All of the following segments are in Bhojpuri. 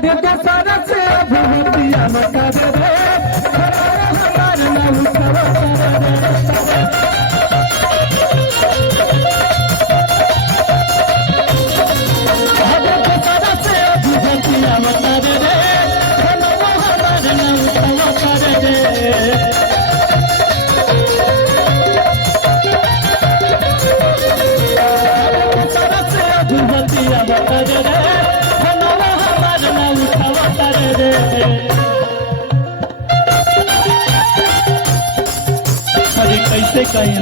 अरे दशहरा से अभिवृद्धिया न करे रे हमारे नाम उठावा करे अरे दशहरा से अभिवृद्धिया न करे रे हमारे नाम उठावा करे रे अरे कैसे कहीं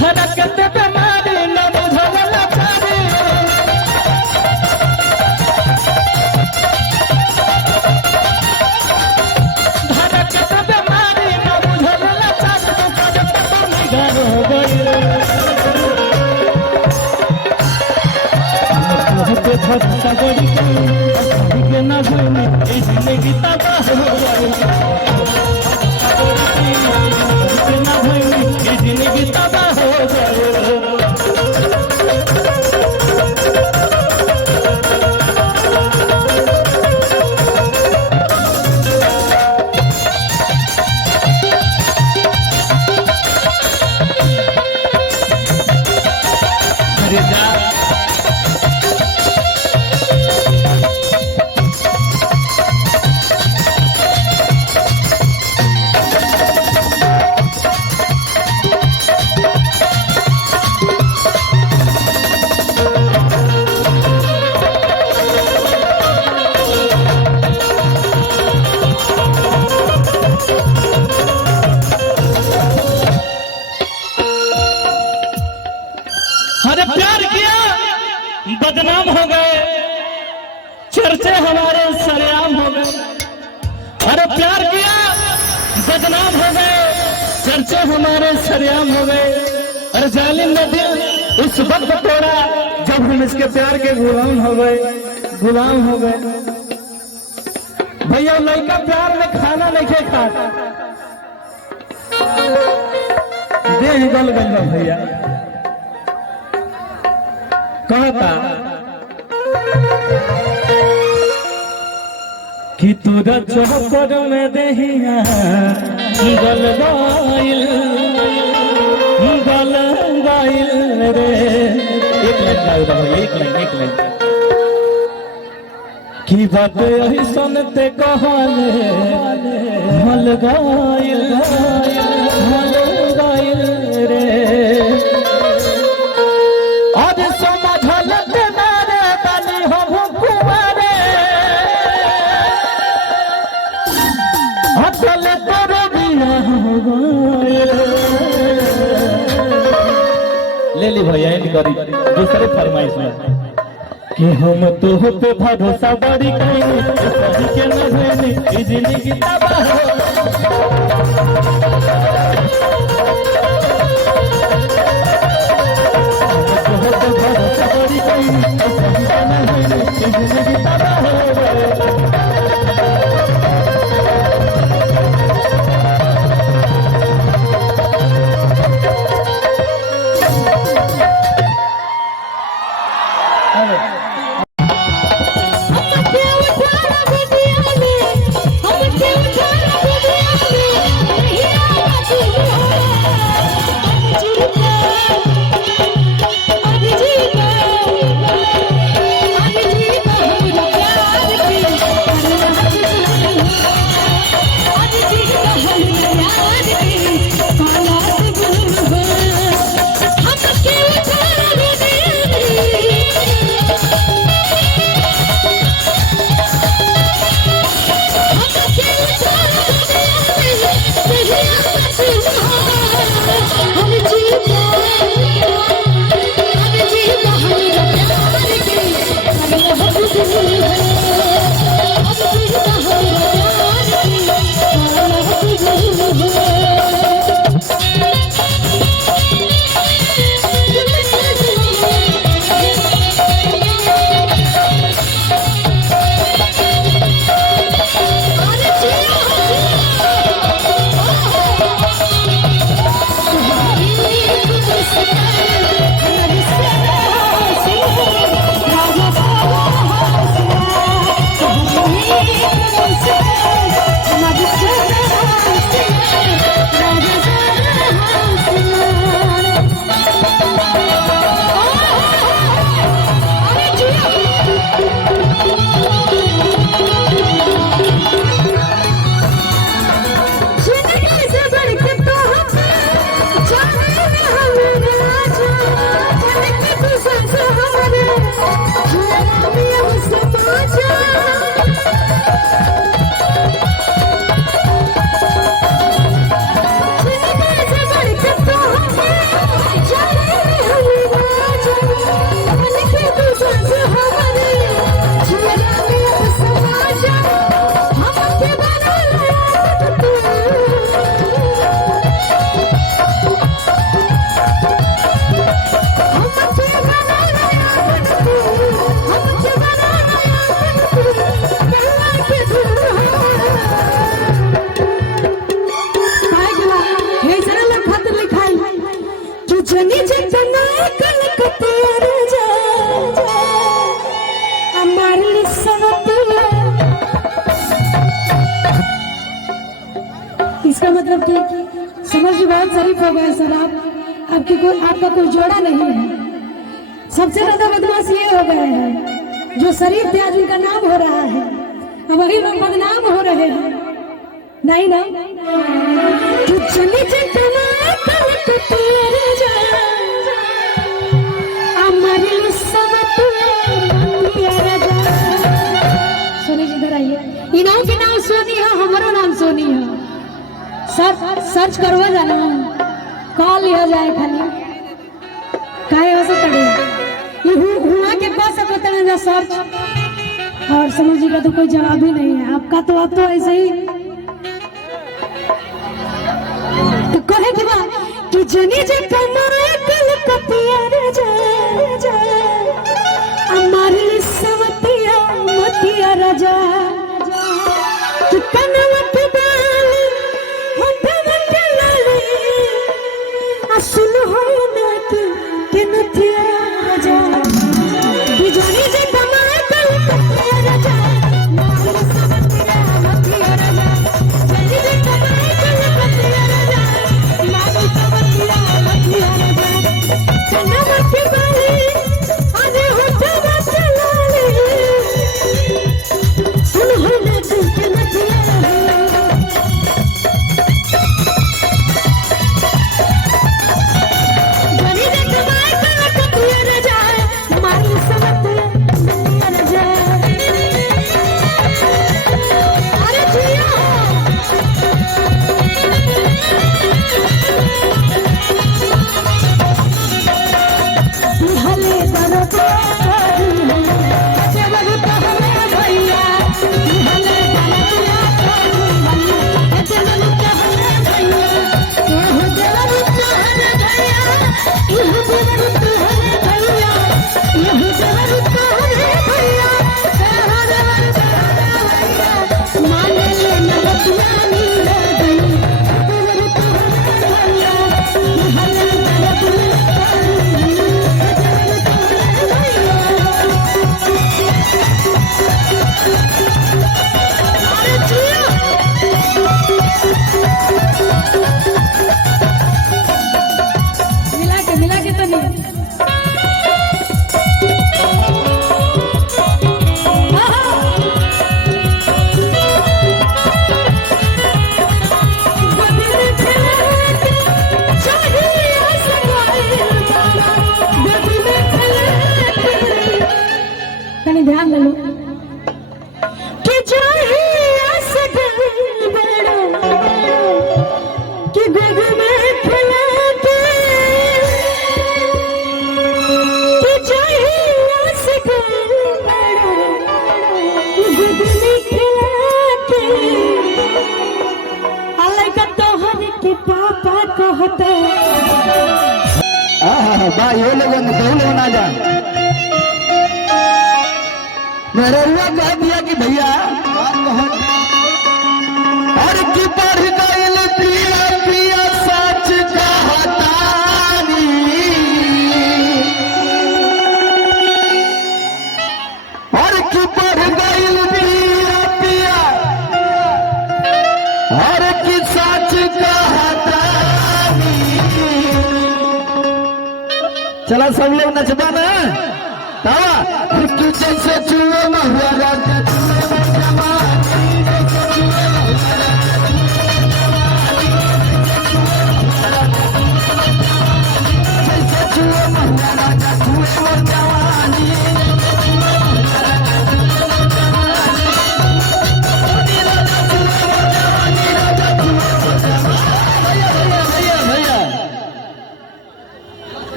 धड़कते बीमारी न बुझला चारी धड़कते बीमारी न बुझला चारी घर हो गई भरोसा करी के ना भूली जिंदगी तबाह हो गई ना भूली जिंदगी तबाह हो गई अरे प्यार किया बदनाम हो गए चर्चे हमारे सरेआम हो गए अरे प्यार किया बदनाम हो गए चर्चे हमारे सरेआम हो गए अरे जालिम ने दिल उस वक्त तोड़ा जब हम इसके प्यार के गुलाम हो गए भैया लड़का प्यार में खाना नहीं खाता देह गल गल भैया कहता कि तोरा चौपर में दहिया गल गाइल रे एक लाइन की बात यही सुनते कहले मल गाइल रे ले ली भैया करी दूसरे फरमाइश में कि हम तो पे भरोसा बड़ी कहीं के न भेनी जिंदगी तबाह भरोसा बड़ी कहीं जिंदगी तबाह समर जी बहुत शरीफ हो गए सर। आप आपका कोई जोड़ा नहीं है। सबसे ज्यादा बदमाश ये हो गए हैं जो शरीफ थे, आज उनका नाम हो रहा है, अब वही लोग बदनाम हो रहे हैं। नहीं ना तू चली सोनी जी इधर आइए। इनाम के नाम सोनी है, हमारा नाम सोनी है। सर्च करवा जाना कॉल लिया जाए खाली काहे हो सकते ये हुआ के पास सकते हैं सर्च। और समझ जी का तो कोई जवाब ही नहीं है आपका, तो आप तो ऐसे ही तो कहे कि बा कि जनी जे कमाए कल कपिया राजा हमारी सवतिया मतिया राजा कि कनवत डाली होठवत लाली असुल हो ना कि नथिया राजा कि जनी जे कमाए कल कपिया राजा हमारी सवतिया मतिया राजा जनी जे कमाए कल कपिया राजा हमारी सवतिया मतिया राजा कनवत डाली अरे होठवत लाली सुन हो ना कि नथिया मिला के तो नहीं कहीं ध्यान दे लो कि जो ही असगल बड़ा कि गोद में खिला के कि जो ही असगल बड़ा कि गोद में खिला के अल्लाह का तोहर के पापा कहते बा ये लोगों को ना जा मेरे हुआ कह दिया कि भैया और की पढ़ गईल पिया पिया सच कहतानी और की पढ़ गईल पिया पिया और की सच कहतानी। चला सब लोग नचबा ना जैसे चूहे महुआ राजा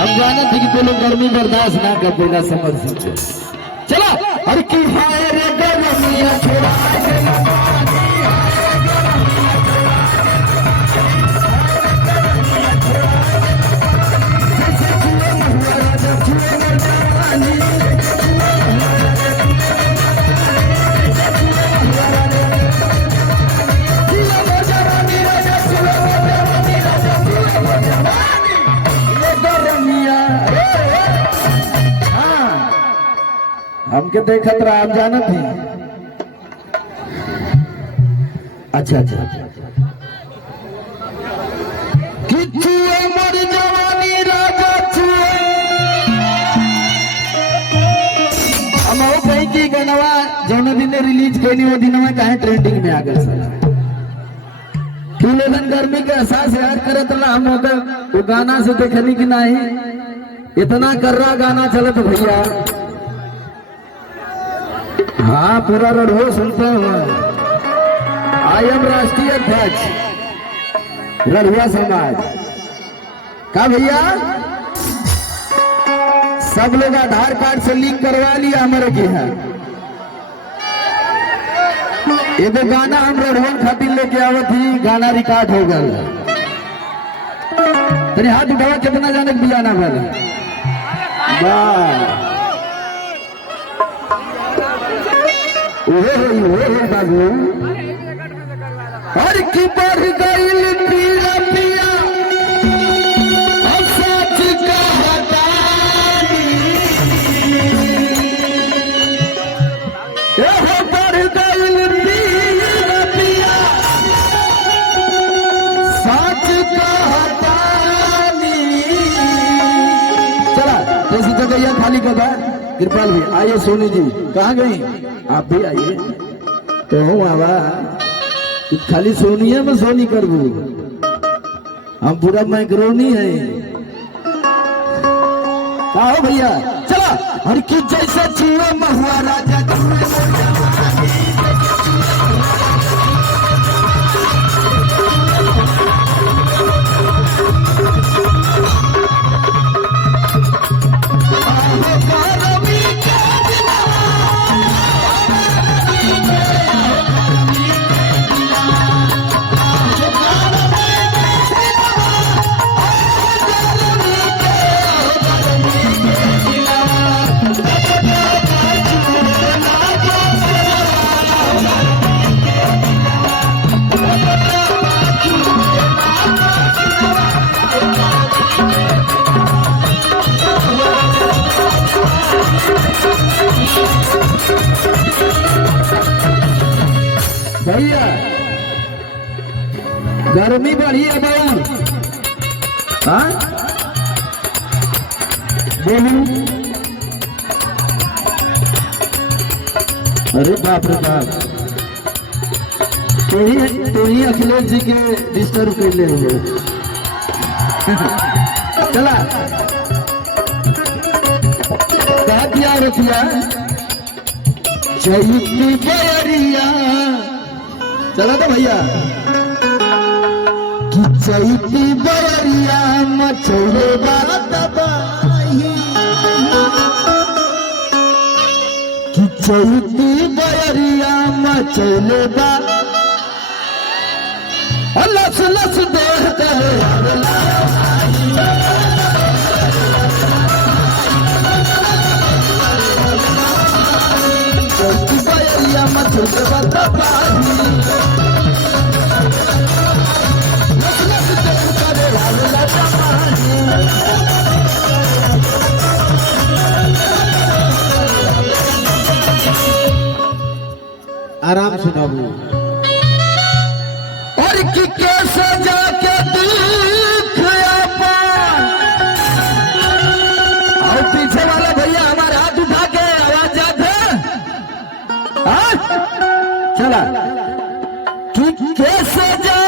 हम जाने थे कि तो लोग गर्मी बर्दाश्त ना कर देगा समर सिंह। चलो अरे की हाय रे गर्मिया छोड़ा हमके देखत रहा, आप जानत ही। अच्छा अच्छा, किच्छु अमर जवानी राजा छुए। हम हो कहीं की गनवा जौन दिन रिलीज कैली वो दिन में काहे ट्रेंडिंग में आ गए सर। तू लोगन गर्मी के एहसास याद करत रहा, हम होकर वो गाना से देखनी कि नहीं इतना कर रहा गाना चलत भैया। हाँ पूरा रड़ो सुनते हैं। आई एम राष्ट्रीय अध्यक्ष रड़ुआ समाज का भैया। सब लोग आधार कार्ड से लिंक करवा लिया हमारे की है। एगो गाना हम रड़ुआ खातिर लेके आवत ही, गाना रिकॉर्ड हो गया। तेरे हाथ उठावा कितना जाने के बियाना वाला बाबू। और की बढ़ गई पिया पिया सच कहता बढ़ गई पिया पिया सच कहता। चला जैसी जगह खाली कर रहा। कृपाल भी आइए, सोनी जी कहाँ गई? आप भी आइए। तो हूँ आवा खाली सोनिया में सोनी कर दू, हम पूरा मैक्रोनी है। कहा हो भैया? चला हर की जैसे छुआ महुआ राजा भैया। गर्मी बढ़ी है भाई। हाँ बोलू। अरे बाप रे बाप, तो ही अखिलेश जी के डिस्टर्ब कर ले हुए। चला क्या दिया रखिया चैती बरिया। चला तो भैया कि चैती बरिया मचोले बात बाही, कि चैती बरिया मचोले बा लस लस देह करे चैती बरिया मचोले बात बाही। आराम से बाबू। और कि कैसे जाके दुख और पीछे वाले भैया हमारे हाथ उठा के आवाज जाते। चला कि कैसे जा